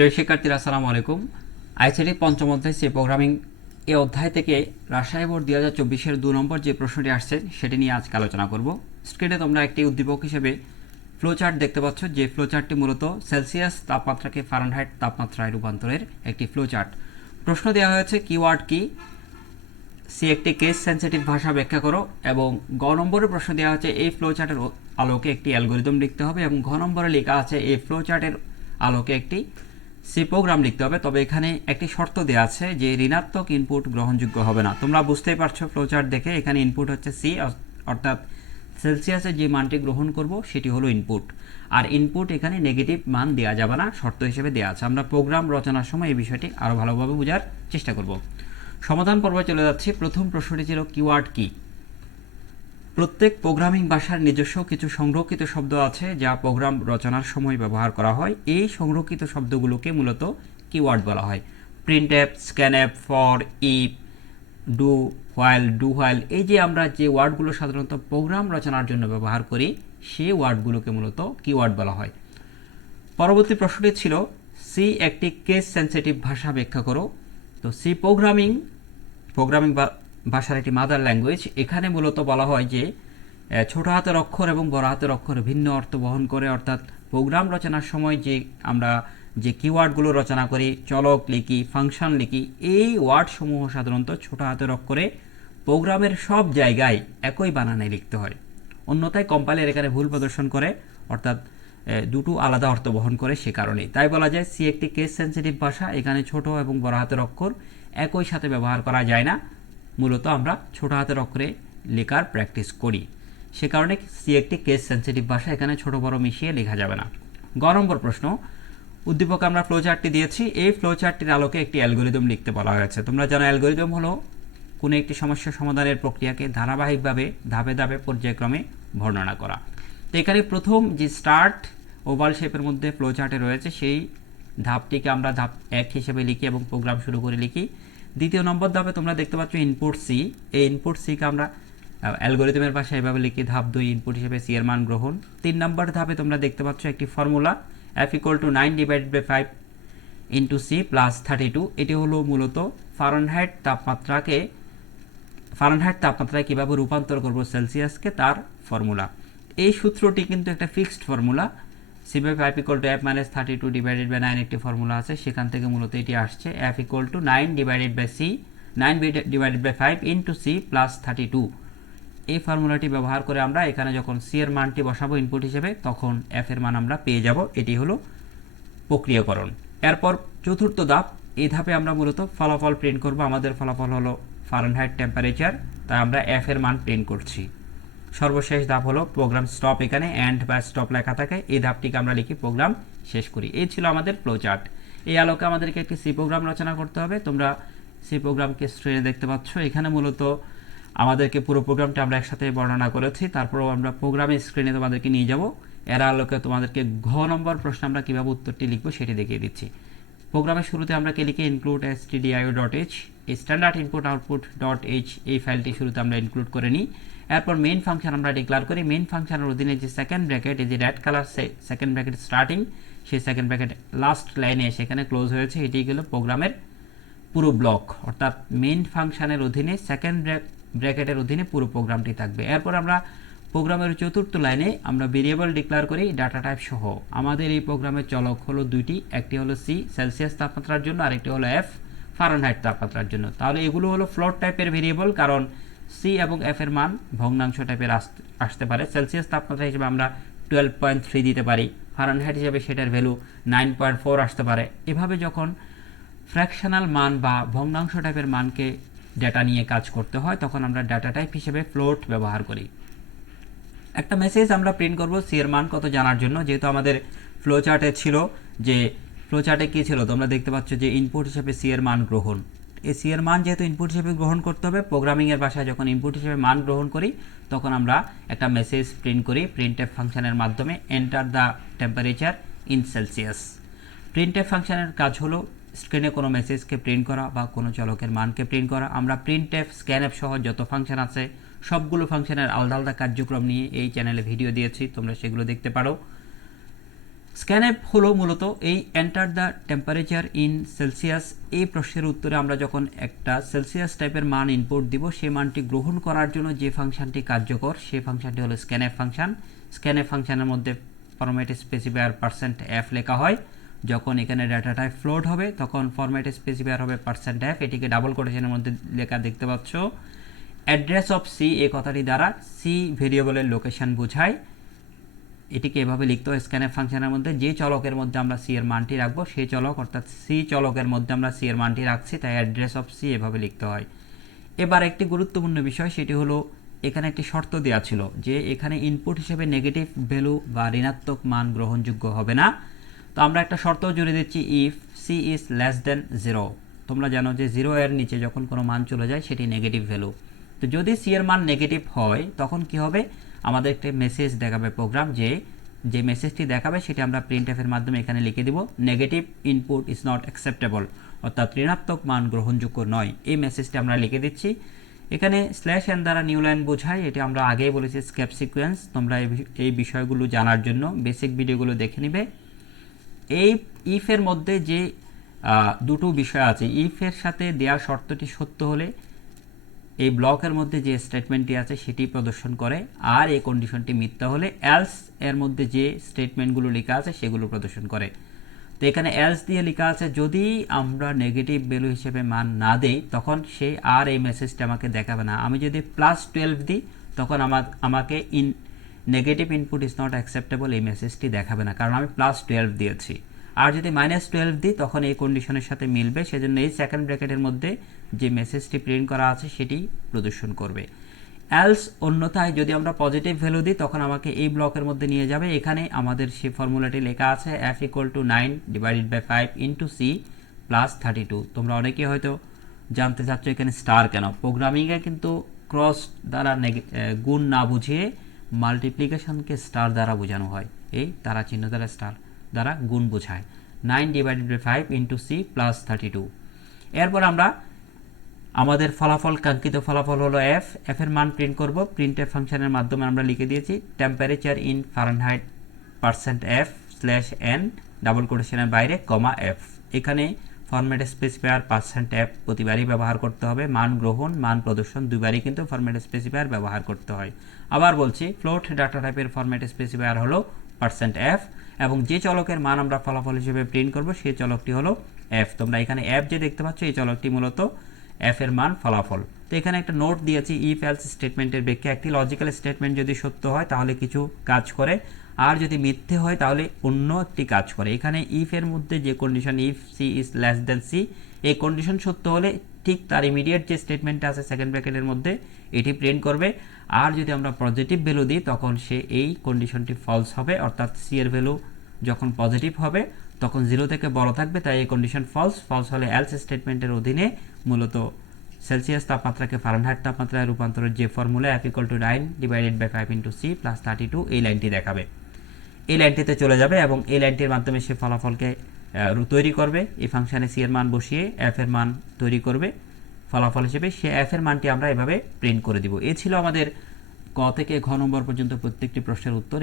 প্রিয় শিক্ষার্থীরা, আসসালামু আলাইকুম। আইসিটি পঞ্চম অধ্যায় সে প্রোগ্রামিং এ অধ্যায় থেকে রাজশাহী বোর্ড দুই হাজার চব্বিশের দু নম্বর যে প্রশ্নটি আসছে, সেটি নিয়ে আজকে আলোচনা করব। স্ক্রিনে তোমরা একটি উদ্দীপক হিসেবে ফ্লোচার্ট দেখতে পাচ্ছ, যে ফ্লোচার্টটি মূলত সেলসিয়াস তাপমাত্রাকে ফারেনহাইট তাপমাত্রায় রূপান্তরের একটি ফ্লোচার্ট প্রশ্ন দেওয়া হয়েছে কিওয়ার্ড কি? সি একটি কেস সেন্সিটিভ ভাষা ব্যাখ্যা করো এবং গ নম্বরের প্রশ্ন দেওয়া হচ্ছে এই ফ্লোচার্টের আলোকে একটি অ্যালগোরিদম লিখতে হবে এবং ঘ নম্বরে লেখা আছে, এই ফ্লোচার্টের আলোকে একটি সি প্রোগ্রাম লিখতে হবে, তবে এখানে একটি শর্ত দেওয়া আছে যে ঋণাত্মক ইনপুট গ্রহণযোগ্য হবে না। তোমরা বুঝতেই পারছ ফ্লোচার্ট দেখে, এখানে ইনপুট হচ্ছে সি অর্থাৎ সেলসিয়াসের যে মানটি গ্রহণ করব, সেটি হলো ইনপুট আর ইনপুট এখানে নেগেটিভ মান দেওয়া যাবে না, শর্ত হিসেবে দেওয়া আছে। আমরা প্রোগ্রাম রচনার সময় এই বিষয়টি আরও ভালোভাবে বোঝার চেষ্টা করব। সমাধান পর্বে চলে যাচ্ছি। প্রথম প্রশ্নটি ছিল কিওয়ার্ড কি? প্রত্যেক প্রোগ্রামিং ভাষার নিজস্ব কিছু সংরক্ষিত শব্দ আছে, যা প্রোগ্রাম রচনার সময় ব্যবহার করা হয়। এই সংরক্ষিত শব্দগুলোকে মূলত কিওয়ার্ড বলা হয়। Printf scanf for if do while do while এই যে আমরা যে ওয়ার্ডগুলো সাধারণত প্রোগ্রাম রচনার জন্য ব্যবহার করি সেই ওয়ার্ডগুলোকে মূলত কিওয়ার্ড বলা হয়। পরবর্তী প্রশ্নটি ছিল সি একটি কেস সেন্সিটিভ ভাষা ব্যাখ্যা করো। তো সি প্রোগ্রামিং প্রোগ্রামিং ভাষার একটি মাদার ল্যাঙ্গুয়েজ এখানে মূলত বলা হয় যে ছোট হাতের অক্ষর এবং বড় হাতের অক্ষর ভিন্ন অর্থ বহন করে, অর্থাৎ প্রোগ্রাম রচনার সময় যে আমরা যে কিওয়ার্ডগুলো রচনা করি, চলক লিখি ফাংশন লিখি, এই ওয়ার্ডসমূহ সাধারণত ছোট হাতের অক্ষরে প্রোগ্রামের সব জায়গায় একই বানানে লিখতে হয়। অন্যথায় কম্পাইলার এখানে ভুল প্রদর্শন করে, অর্থাৎ দুটো আলাদা অর্থ বহন করে সে কারণেই। তাই বলা যায় সি একটি কেস সেন্সিটিভ ভাষা, এখানে ছোট এবং বড় হাতের অক্ষর একই সাথে ব্যবহার করা যায় না। মূলত আমরা ছোট হাতের অক্ষরে লেখার প্র্যাকটিস করি। সে কারণে সি একটি কেস সেন্সিটিভ ভাষা এখানে ছোট বড় মিশিয়ে লেখা যাবে না। গ নম্বর প্রশ্ন, উদ্দীপক আমরা ফ্লোচার্টটি দিয়েছি। এই ফ্লোচার্টটির আলোকে একটি অ্যালগোরিদম লিখতে বলা হয়েছে। তোমরা জানো অ্যালগোরিদম হলো কোনো একটি সমস্যা সমাধানের প্রক্রিয়াকে ধারাবাহিকভাবে ধাপে ধাপে পর্যায়ক্রমে বর্ণনা করা। তো এখানে প্রথম যে স্টার্ট ওভাল শেপের মধ্যে ফ্লোচার্টে রয়েছে, সেই ধাপটিকে আমরা ধাপ এক হিসেবে লিখি এবং প্রোগ্রাম শুরু করে লিখি। দ্বিতীয় নম্বর ধাপে তোমরা দেখতে পাচ্ছ ইনপুট সি এই ইনপুট সিকে আমরা অ্যালগোরিদমের ভাষায় এভাবে লিখি, ধাপ দুই ইনপুট হিসেবে সি এর মান গ্রহণ। তিন নম্বর ধাপে তোমরা দেখতে পাচ্ছ একটি formula F equal to nine divided by five into C plus thirty two এটি হলো মূলত ফারেনহাইট তাপমাত্রাকে ফারেনহাইট তাপমাত্রায় কীভাবে রূপান্তর করব সেলসিয়াসকে তার ফর্মুলা এই সূত্রটি কিন্তু একটা fixed formula C by five equal to F minus thirty two divided by nine একটি ফর্মুলা আছে, সেখান থেকে মূলত এটি আসছে। F equal to nine divided by C nine divided by five into C plus thirty two এই ফর্মুলাটি ব্যবহার করে আমরা এখানে যখন সি এর মানটি বসাবো ইনপুট হিসেবে, তখন এফ এর মান আমরা পেয়ে যাব। এটি হলো প্রক্রিয়াকরণ। এরপর চতুর্থ ধাপ, এই ধাপে আমরা মূলত ফলাফল প্রিন্ট করব। আমাদের ফলাফল হলো ফারেনহাইট টেম্পারেচার তাই আমরা এফ এর মান প্রিন্ট করছি। সর্বশেষ ধাপ হলো প্রোগ্রাম স্টপ এখানে অ্যান্ড বা স্টপ লেখা থাকে। এই ধাপটিকে আমরা লিখি প্রোগ্রাম শেষ করি। এই ছিল আমাদের ফ্লো চার্ট এই আলোকে আমাদেরকে একটি সি প্রোগ্রাম রচনা করতে হবে। তোমরা সি প্রোগ্রামকে স্ক্রিনে দেখতে পাচ্ছ। এখানে মূলত আমাদেরকে পুরো প্রোগ্রামটা আমরা একসাথে বর্ণনা করেছি। তারপরেও আমরা প্রোগ্রামের স্ক্রিনে তোমাদেরকে নিয়ে যাব। এর আলোকে তোমাদেরকে ঘ নম্বর প্রশ্ন আমরা কীভাবে উত্তরটি লিখব সেটি দেখিয়ে দিচ্ছি। প্রোগ্রামের শুরুতে আমরা কে লিখে? Include stdio dot H এই standard input output dot H এই ফাইলটি শুরুতে আমরা ইনক্লুড করে নিই। এরপর মেইন ফাংশন আমরা ডিক্লার করি। মেইন ফাংশনের অধীনে যে সেকেন্ড ব্র্যাকেট এই যে red colour second bracket starting সেই সেকেন্ড ব্র্যাকেট লাস্ট লাইনে সেখানে ক্লোজ হয়েছে। এটি গেল প্রোগ্রামের পুরো ব্লক অর্থাৎ মেইন ফাংশনের অধীনে সেকেন্ড ব্র্যাকেটের অধীনে পুরো প্রোগ্রামটি থাকবে। এরপর আমরা প্রোগ্রামের চতুর্থ লাইনে আমরা ভেরিয়েবল ডিক্লেয়ার করি ডাটা টাইপ সহ। আমাদের এই প্রোগ্রামের চলক হলো দুইটি, একটি হলো সি সেলসিয়াস তাপমাত্রার জন্য, আরেকটি হলো এফ ফারেনহাইট তাপমাত্রার জন্য। তাহলে এগুলো হলো ফ্লোট টাইপের ভেরিয়েবল কারণ সি এবং এফ এর মান ভগ্নাংশ টাইপের আসতে পারে। সেলসিয়াস তাপমাত্রা হিসেবে আমরা টুয়েলভ পয়েন্ট থ্রি দিতে পারি। ফারেনহাইট হিসেবে সেটার ভ্যালু নাইন পয়েন্ট ফোর আসতে পারে। এভাবে যখন ফ্র্যাকশনাল মান বা ভগ্নাংশ টাইপের মানকে ডেটা নিয়ে কাজ করতে হয়, তখন আমরা ডাটা টাইপ হিসেবে ফ্লোট ব্যবহার করি। একটা মেসেজ আমরা প্রিন্ট করব সি এর মান কত জানার জন্য। যেহেতু আমাদের ফ্লো চার্টে ছিল যে ফ্লো চার্টে কী ছিল, তোমরা দেখতে পাচ্ছ যে ইনপুট হিসেবে সি এর মান গ্রহণ। সি এর মান যেহেতু ইনপুট হিসেবে গ্রহণ করতে হবে প্রোগ্রামিংয়ের ভাষায় যখন ইনপুট হিসেবে মান গ্রহণ করি, তখন আমরা একটা মেসেজ প্রিন্ট করি প্রিন্টএফ ফাংশনের মাধ্যমে enter the temperature in Celsius printf ফাংশনের কাজ হলো স্ক্রিনে কোনো মেসেজকে প্রিন্ট করা বা কোনো চলকের মানকে প্রিন্ট করা। আমরা প্রিন্টএফ স্ক্যানএফ সহ যত ফাংশন আছে, সবগুলো ফাংশনের আলাদা আলাদা কার্যক্রম নিয়ে এই চ্যানেলে ভিডিও দিয়েছি, তোমরা সেগুলো দেখতে পারো। স্ক্যানএপ হলো মূলত এই enter the temperature in Celsius এই প্রশ্নের উত্তরে আমরা যখন একটা সেলসিয়াস টাইপের মান ইনপুট দিব সেই মানটি গ্রহণ করার জন্য যে ফাংশনটি কার্যকর সেই ফাংশনটি হলো স্ক্যানএফ ফাংশন স্ক্যানএফ ফাংশনের মধ্যে ফরম্যাট স্পেসিফায়ার পার্সেন্ট এফ লেখা হয়। যখন এখানে ডাটাটা ফ্লোট হবে, তখন ফরম্যাট স্পেসিফায়ার হবে পার্সেন্ট এফ এটিকে ডাবল কোটেশনের মধ্যে লেখা দেখতে পাচ্ছ। অ্যাড্রেস অফ সি এই কথাটি দ্বারা সি ভেরিয়েবলের লোকেশন বোঝায়। এটিকে এভাবে লিখতে হয় স্ক্যানের ফাংশনের মধ্যে। যে চলকের মধ্যে আমরা সি এর মানটি রাখব সেই চলক, অর্থাৎ সি চলকের মধ্যে আমরা সি এর মানটি রাখছি, তাই অ্যাড্রেস অফ সি এভাবে লিখতে হয়। এবার একটি গুরুত্বপূর্ণ বিষয়, সেটি হলো এখানে একটি শর্ত দেওয়া ছিল যে এখানে ইনপুট হিসেবে নেগেটিভ ভ্যালু বা ঋণাত্মক মান গ্রহণযোগ্য হবে না। তো আমরা একটা শর্ত জুড়ে দিচ্ছি if C is less than zero তোমরা জানো যে জিরো এর নিচে যখন কোনো মান চলে যায়, সেটি নেগেটিভ ভ্যালু তো যদি সি এর মান নেগেটিভ হয়, তখন কি হবে? আমাদের একটা মেসেজ দেখাবে প্রোগ্রাম যে যে মেসেজটি দেখাবে সেটি আমরা প্রিন্ট এফের মাধ্যমে এখানে লিখে দিব negative input is not acceptable অর্থাৎ ঋণাত্মক মান গ্রহণযোগ্য নয়। এই মেসেজটি আমরা লিখে দিচ্ছি। এখানে স্ল্যাশ এন দ্বারা নিউ লাইন বোঝায়, এটি আমরা আগেই বলেছি স্ক্যাপ সিকোয়েন্স তোমরা এই বিষয়গুলো জানার জন্য বেসিক ভিডিওগুলো দেখে নিবে। এই ইফের মধ্যে যে দুটো বিষয় আছে ইফের সাথে দেওয়া শর্তটি সত্য হলে এই ব্লকের মধ্যে যে স্টেটমেন্টটি আছে সেটি প্রদর্শন করে, আর এই কন্ডিশনটি মিথ্যা হলে এলস এর মধ্যে যে স্টেটমেন্টগুলো লেখা আছে সেগুলো প্রদর্শন করে। তো এখানে এলস দিয়ে লেখা আছে, যদি আমরা নেগেটিভ ভ্যালু হিসেবে মান না দেই, তখন সে আর এই মেসেজটা আমাকে দেখাবে না। আমি যদি প্লাস টুয়েলভ দিই, তখন আমার, আমাকে in negative input is not acceptable এই মেসেজটি দেখাবে না। কারণ আমি প্লাস টুয়েলভ দিয়েছি। আর যদি মাইনাস টুয়েলভ দিই, তখন এই কন্ডিশনের সাথে মিলবে। সেজন্য এই সেকেন্ড ব্র্যাকেটের মধ্যে যে মেসেজটি প্রিন্ট করা আছে, সেটি প্রদর্শন করবে। অ্যালস অন্যথায় যদি আমরা পজিটিভ ভ্যালু দিই, তখন আমাকে এই ব্লকের মধ্যে নিয়ে যাবে। এখানে আমাদের সেই ফর্মুলাটি লেখা আছে F equal to nine divided by five into C plus thirty two তোমরা অনেকে হয়তো জানতে চাচ্ছ এখানে স্টার কেন। প্রোগ্রামিংয়ে কিন্তু ক্রস দ্বারা গুণ না বুঝিয়ে মাল্টিপ্লিকেশনকে স্টার দ্বারা বোঝানো হয়। এই তারা চিহ্ন দ্বারা স্টার দ্বারা গুণ বোঝায়। Nine divided by five into C plus thirty two এরপর আমরা আমাদের ফলাফল, কাঙ্ক্ষিত ফলাফল হলো এফ এফ এর মান প্রিন্ট করব। প্রিন্ট এফ ফাংশনের মাধ্যমে আমরা লিখে দিয়েছি temperature in Fahrenheit percent F slash N double কোটেশনের বাইরে কমা এফ এখানে ফরম্যাট স্পেসিফায়ার পার্সেন্ট এফ প্রতিবারই ব্যবহার করতে হবে। মান গ্রহণ, মান প্রদর্শন দুইবারই কিন্তু ফরম্যাট স্পেসিফায়ার ব্যবহার করতে হয়। আবার বলছি ফ্লোট ডাটা টাইপের ফরম্যাট স্পেসিফায়ার হলো পার্সেন্ট এফ এবং যে চলকের মান আমরা ফলাফল হিসেবে প্রিন্ট করব, সেই চলকটি হলো এফ তোমরা এখানে এফ যে দেখতে পাচ্ছ, এই চলকটি মূলত এফ এর মান ফলাফল। তো এখানে একটা নোট দিয়েছি ইফ এলস স্টেটমেন্টের ব্যাখ্যা। একটি লজিক্যাল স্টেটমেন্ট যদি সত্য হয়, তাহলে কিছু কাজ করে। আর যদি মিথ্যে হয়, তাহলে অন্য একটি কাজ করে। এখানে ইফ এর মধ্যে যে condition if C is less than C এই কন্ডিশন সত্য হলে ঠিক তার ইমিডিয়েট যে স্টেটমেন্টটা আছে সেকেন্ড ব্র্যাকেটের মধ্যে, এটি প্রিন্ট করবে। আর যদি আমরা পজিটিভ ভ্যালু দিই, তখন সে এই কন্ডিশনটি ফলস হবে, অর্থাৎ সি এর ভ্যালু যখন পজিটিভ হবে, তখন জিরো থেকে বড় থাকবে, তাই এই কন্ডিশন ফলস ফলস হলে এলস স্টেটমেন্টের অধীনে মূলত সেলসিয়াস তাপমাত্রাকে ফারেনহাইট তাপমাত্রায় রূপান্তরের যে formula F equal to nine divided by five into C plus thirty two এই লাইনটি দেখাবে। এই লাইনটিতে চলে যাবে এবং এই লাইনটির মাধ্যমে সে ফলাফলকে তৈরি করবে। এই ফাংশানে সি এর মান বসিয়ে এফ এর মান তৈরি করবে। ফলাফল হিসেবে সে এফ এর মানটি আমরা এভাবে প্রিন্ট করে দিব। এ ছিল আমাদের ক থেকে ঘ নম্বর পর্যন্ত প্রত্যেকটি প্রশ্নের উত্তর।